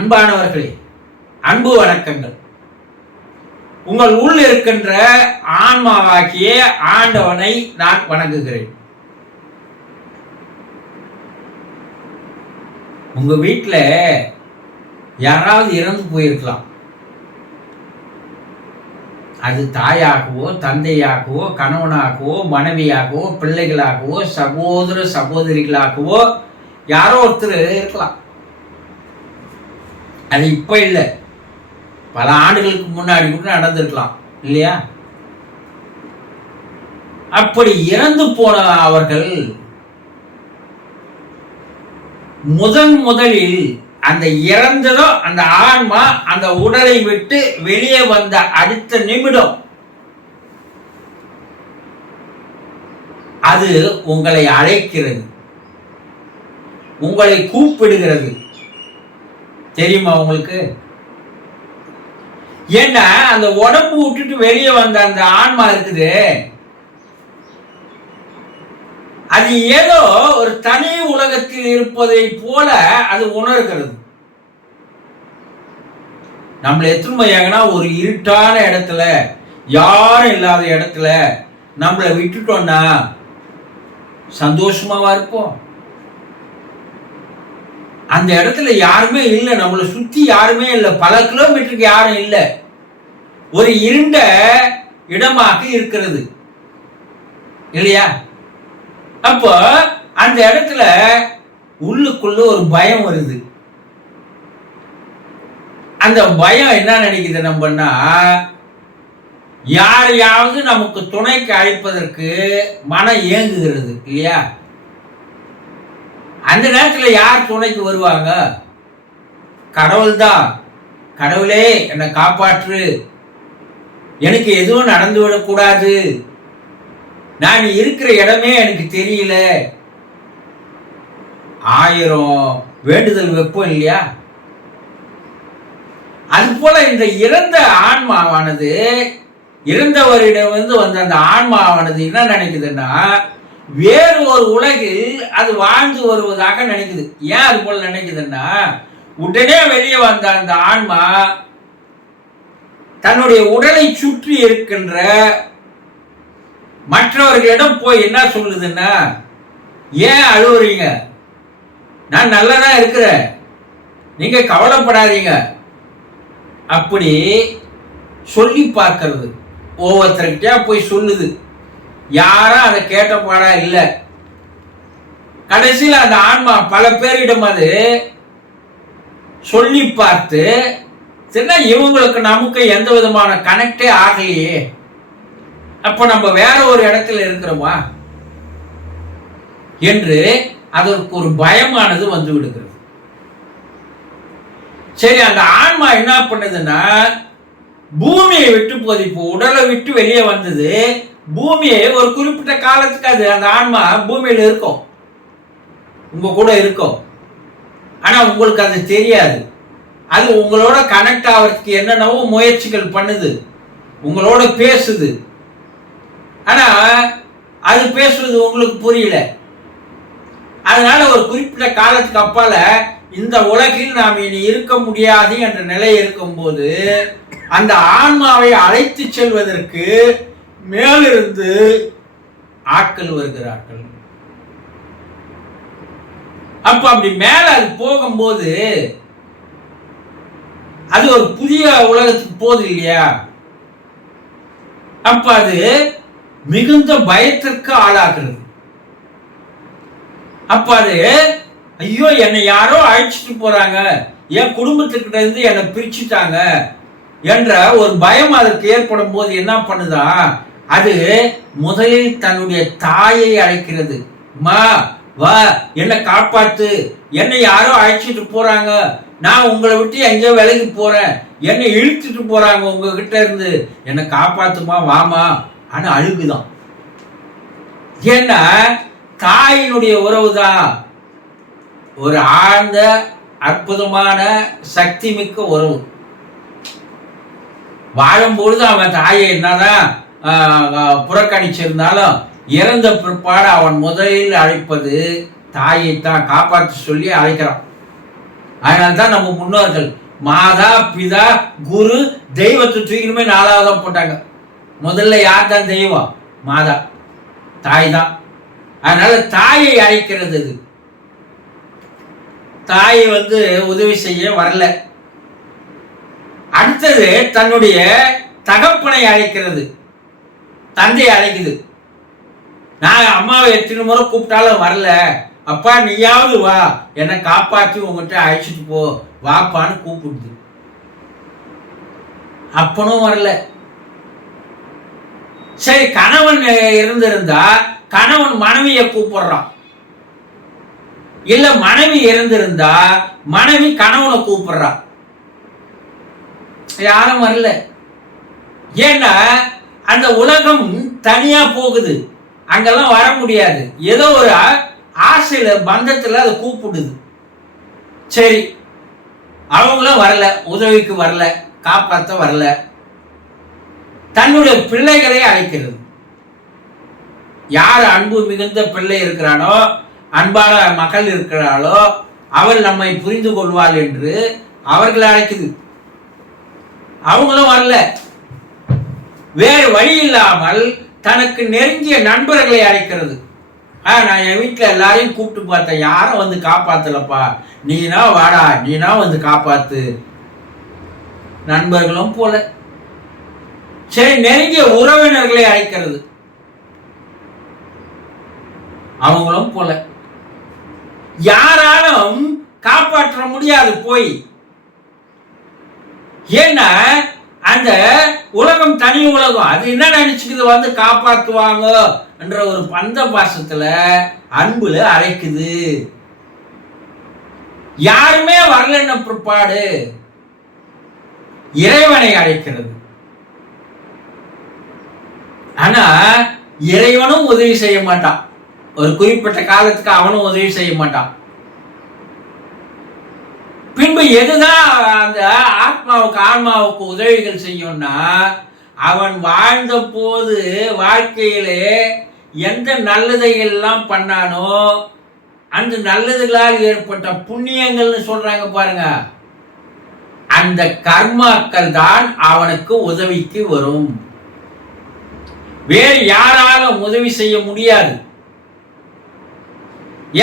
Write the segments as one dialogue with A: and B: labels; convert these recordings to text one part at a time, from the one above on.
A: அன்பானவர்களே அன்பு வணக்கங்கள். உங்கள் உள் இருக்கின்ற ஆன்மாவாகிய ஆண்டவனை நான் வணங்குகிறேன். உங்க வீட்டில் யாராவது இறந்து போயிருக்கலாம். அது தாயாகவோ தந்தையாகவோ கணவனாகவோ மனைவியாகவோ பிள்ளைகளாகவோ சகோதர சகோதரிகளாகவோ யாரோ ஒருத்தர் இருக்கலாம். அது இப்போ இல்லை. பல ஆண்டுகளுக்கு முன்னாடி கூட நடந்திருக்கலாம். இல்லையா? அப்படி இறந்து போன அவர்கள் முதன் முதலில் அந்த இறந்ததோ அந்த ஆன்மா அந்த உடலை விட்டு வெளியே வந்த அடுத்த நிமிடம் அது உங்களை அழைக்கிறது. உங்களை கூப்பிடுகிறது. தெரியுமா உங்களுக்கு? ஏன்னா அந்த உடம்பு விட்டுட்டு வெளியே வந்த அந்த ஆன்மா இருக்குது? அது ஏதோ ஒரு தனி உலகத்தில் இருப்பதை போல அது உணர்கிறது. நம்மளை எத்தனை ஒரு இருட்டான இடத்துல யாரும் இல்லாத இடத்துல நம்மளை விட்டுட்டோம்னா சந்தோஷமாவா இருப்போம்? அந்த இடத்துல யாருமே இல்லை. நம்மளை சுற்றி யாருமே இல்லை. பல கிலோமீட்டருக்கு யாரும் இல்லை. ஒரு இருண்ட இடமாக இருக்கிறது. இல்லையா? அப்போ அந்த இடத்துல உள்ளுக்குள்ள ஒரு பயம் வருது. அந்த பயம் என்ன நினைக்குது நம்மன்னா யாரையாவது நமக்கு துணைக்கு அழைப்பதற்கு மனம் இயங்குகிறது இல்லையா? அந்த நேரத்தில் யார் துணைக்கு வருவாங்க? கடவுள் தான் கடவுளே என்னை காப்பாற்று. எனக்கு எதுவும் நடந்து விடக்கூடாது. நான் இருக்கிற இடமே எனக்கு தெரியல. ஆயிரம் வேண்டுதல் வைப்போம் இல்லையா? அது போல இந்த இறந்த ஆன்மாவானது இறந்தவரிடம் வந்து வந்த அந்த ஆன்மாவானது என்ன நினைக்குதுன்னா வேறு ஒரு உலகில் அது வாழ்ந்து வருவதாக நினைக்குது. ஏன் அது போல நினைக்குதுன்னா உடனே வெளியே வந்த அந்த ஆன்மா தன்னுடைய உடலை சுற்றி இருக்கின்ற மற்றவர்களிடம் போய் என்ன சொல்லுதுன்னா ஏன் அழுவுறீங்க? நான் நல்லதா இருக்கிறேன். நீங்க கவலைப்படாதீங்க. அப்படி சொல்லி பார்க்கறது. ஒவ்வொருத்தர்கிட்டயா போய் சொல்லுது. யாரும் அதை கேட்ட பாடா இல்லை. கடைசியில் அந்த ஆன்மா பல பேரிடம் அது சொல்லி பார்த்து சின்ன இவங்களுக்கு நமக்கு எந்த விதமான கனெக்டே ஆகலையே. அப்போ நம்ம வேற ஒரு இடத்துல இருக்கிறோமா? என்று அதற்கு ஒரு பயமானது வந்து விடுகிறது. சரி அந்த ஆன்மா என்ன பண்ணுதுன்னா பூமியை விட்டு போது இப்போ உடலை விட்டு வெளியே வந்தது பூமியை ஒரு குறிப்பிட்ட காலத்துக்கு அது அந்த ஆன்மா பூமியில் இருக்கும். உங்க கூட இருக்கும். ஆனால் உங்களுக்கு அது தெரியாது. அது உங்களோட கனெக்ட் ஆகிறதுக்கு என்னென்னவோ முயற்சிகள் பண்ணுது. உங்களோட பேசுது. ஆனால் அது பேசுறது உங்களுக்கு புரியல. அதனால ஒரு குறிப்பிட்ட காலத்துக்கு அப்பால இந்த உலகில் நாம் இனி இருக்க முடியாது என்ற நிலை இருக்கும்போது அந்த ஆன்மாவை அழைத்து செல்வதற்கு மேலிருந்து ஆட்கள் வருகிறார்கள். அப்ப அப்படி மேல அது போகும்போது அது ஒரு புதிய உலகத்துக்கு போகுது இல்லையா? அப்ப அது மிகுந்த பயத்திற்கு ஆளாகிறது. அப்ப அது ஐயோ என்னை யாரோ அழைச்சிட்டு போறாங்க. என் குடும்பத்துக்கிட்ட இருந்து என்னை பிரிச்சுட்டாங்க என்ற ஒரு பயம் அதற்கு ஏற்படும் போது என்ன பண்ணுதான் அது முதலில் தன்னுடைய தாயை அழைக்கிறது. மா வா என்னை காப்பாத்து. என்னை யாரோ அழைச்சிட்டு போறாங்க. நான் உங்களை விட்டு எங்கேயோ விலகி போறேன். என்னை இழுத்துட்டு போறாங்க உங்ககிட்ட இருந்து. என்னை காப்பாத்துமா வாமா? ஆனா அழுகுதான். ஏன்னா தாயினுடைய உறவு தான் ஒரு ஆழ்ந்த அற்புதமான சக்தி மிக்க உறவு. வாழும்பொழுது அவன் தாயை என்னதான்? புறக்கணிச்சிருந்தாலும் இறந்த பிற்பாடு அவன் முதலில் அழைப்பது தாயை தான் காப்பாற்ற சொல்லி அழைக்கிறான். அதனால தான் நம்ம முன்னோர்கள் மாதா பிதா குரு தெய்வத்தை தூக்கிலுமே நாலாவதாக போட்டாங்க. முதல்ல யார் தான் தெய்வம்? மாதா தாய் தான் அதனால தாயை அழைக்கிறது இது. தாய் வந்து உதவி செய்ய வரல. அடுத்தது தன்னுடைய தகப்பனை அழைக்கிறது. தந்தையை அழைக்குது. நான் அம்மாவை எத்தனை முறை கூப்பிட்டாலும் வரல. அப்பா நீயாவது வா. என்னை காப்பாற்றி உங்ககிட்ட அழைச்சிட்டு போ. வாப்பான்னு கூப்பிடுது. அப்பனும் வரல. சரி கணவன் இருந்திருந்தா கணவன் மனைவியை கூப்பிடுறான். இல்ல மனைவி இருந்திருந்தா மனைவி கணவனை கூப்பிடுறான் யாரும் வரல. ஏன்னா அந்த உலகம் தனியா போகுது. அங்கெல்லாம் வர முடியாது. ஏதோ ஒரு ஆசையில பந்தத்துல அதை கூப்பிடுது. சரி அவங்களும் வரல உதவிக்கு வரல காப்பாற்ற வரல. தன்னுடைய பிள்ளைகளை அழைக்கிறது. யார் அன்பு மிகுந்த பிள்ளை இருக்கிறானோ அன்பான மகள் இருக்கிறாளோ அவள் நம்மை புரிந்து கொள்வாள் என்று அவர்களை அழைக்குது. அவங்களும் வரல. வேறு வழி இல்லாமல் தனக்கு நெருங்கிய நண்பர்களை அழைக்கிறது. ஆ நான் என் வீட்டில் எல்லாரையும் கூப்பிட்டு பார்த்தேன் யாரும் வந்து காப்பாத்தலப்பா. நீனா வாடா நீனா வந்து காப்பாத்து. நண்பர்களும் போல. சரி நெருங்கிய உறவினர்களை அழைக்கிறது. அவங்களும் போல. யாராலும் காப்பாற்ற முடியாது போய். ஏன்னா அந்த உலகம் தனி உலகம் அது என்ன நினைச்சுக்குது? வந்து காப்பாத்துவாங்க என்ற ஒரு பந்த பாசத்துல அன்புல அழைக்குது யாருமே வரலன்ன பிற்பாடு இறைவனை அழைக்கிறது. ஆனா இறைவனும் உதவி செய்ய மாட்டான். ஒரு குறிப்பிட்ட காலத்துக்கு அவனும் உதவி செய்ய மாட்டான். பின்பு எதுதான் அந்த ஆத்மாவுக்கு ஆன்மாவுக்கு உதவிகள் செய்யும்னா அவன் வாழ்ந்த போது வாழ்க்கையிலே எந்த நல்லதை எல்லாம் பண்ணானோ அந்த நல்லதுகளால் ஏற்பட்ட புண்ணியங்கள்னு சொல்றாங்க பாருங்க. அந்த கர்மாக்கள் தான் அவனுக்கு உதவிக்கு வரும். வேறு யாராலும் உதவி செய்ய முடியாது.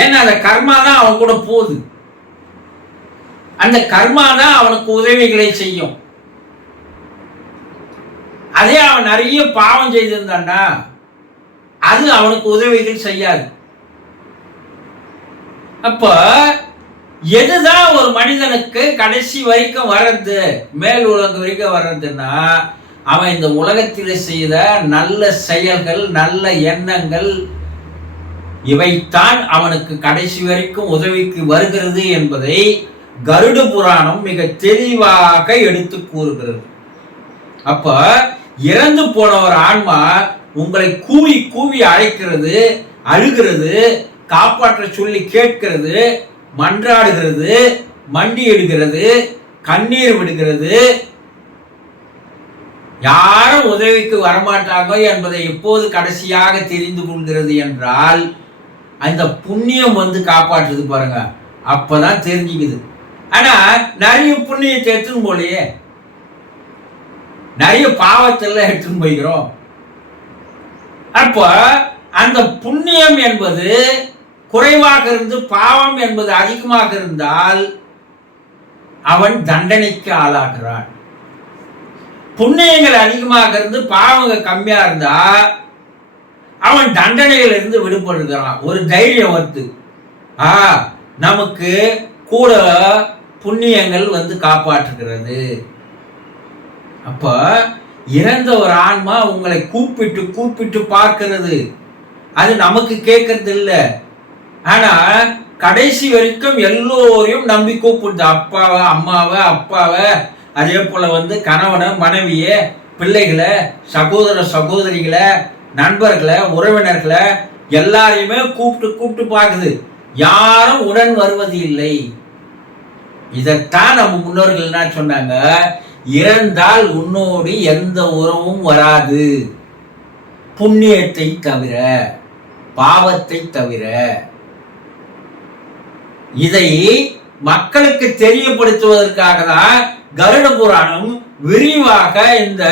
A: ஏன்னா அந்த கர்மா தான் அவன் கூட போகுது. அந்த கர்மா தான் அவனுக்கு உதவிகளை செய்யும். அதே அவன் நிறைய பாவம் செய்திருந்தான்டா அது அவனுக்கு உதவிகள் செய்யாது. அப்ப எதுதான் ஒரு மனிதனுக்கு கடைசி வரைக்கும் வர்றது மேல் உலகம் வரைக்கும் வர்றதுன்னா அவன் இந்த உலகத்தில் செய்த நல்ல செயல்கள் நல்ல எண்ணங்கள் இவைத்தான் அவனுக்கு கடைசி வரைக்கும் உதவிக்கு வருகிறது என்பதை கருட புராணம் மிக தெளிவாக எடுத்து கூறுகிறது. அப்ப இறந்து போன ஒரு ஆன்மா உங்களை கூவி கூவி அழைக்கிறது அழுகிறது காப்பாற்ற சொல்லி கேட்கிறது மன்றாடுகிறது மண்டி எடுகிறது கண்ணீர் விடுகிறது. யாரும் உதவிக்கு வரமாட்டாங்க என்பதை எப்போது கடைசியாக தெரிந்து கொள்கிறது என்றால் அந்த புண்ணியம் வந்து காப்பாற்றுது பாருங்க. அப்பதான் தெரிஞ்சுக்குது. ஆனா நிறைய புண்ணியத்தை எடுத்துன்னு போலையே நிறைய பாவத்தெல்லாம் எடுத்துன்னு போய்கிறோம் அப்போ அந்த புண்ணியம் என்பது குறைவாக இருந்து பாவம் என்பது அதிகமாக இருந்தால் அவன் தண்டனைக்கு ஆளாகிறான். புண்ணியங்கள் அதிகமாக இருந்து பாவங்கள் கம்மியா இருந்தா அவன் தண்டனையிலிருந்து விடுபடுகிறான். ஒரு தைரியம் வருது. ஆ நமக்கு கூட புண்ணியங்கள் வந்து காப்பாற்றுகிறது. அப்போ இறந்த ஒரு ஆன்மா உங்களை கூப்பிட்டு கூப்பிட்டு பார்க்கிறது. அது நமக்கு கேட்கறது இல்லை ஆனால் கடைசி வரைக்கும் எல்லோரையும் நம்பி கூப்பிடுது. அப்பாவை அம்மாவை அப்பாவை. அதே போல் வந்து கணவனை மனைவியை பிள்ளைகளை சகோதர சகோதரிகளை நண்பர்களை உறவினர்களை எல்லாரையுமே கூப்பிட்டு கூப்பிட்டு பார்க்குது. யாரும் உடன் வருவது இல்லை. இதைத்தான் நம்ம முன்னோர்கள் என்ன சொன்னாங்க? இறந்தால் உன்னோடு எந்த உறவும் வராது. புண்ணியத்தை தவிர பாவத்தை தவிர. இதை மக்களுக்கு தெரியப்படுத்துவதற்காக தான் கருட புராணம் விரிவாக இந்த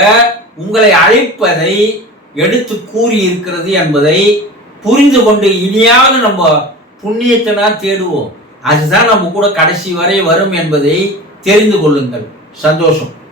A: உங்களை அழைப்பதை எடுத்து கூறி இருக்கிறது என்பதை புரிந்து கொண்டு இனியாவது நம்ம புண்ணியத்தினா தேடுவோம். அதுதான் நம்ம கூட கடைசி வரை வரும் என்பதை தெரிந்து கொள்ளுங்கள். சந்தோஷம்.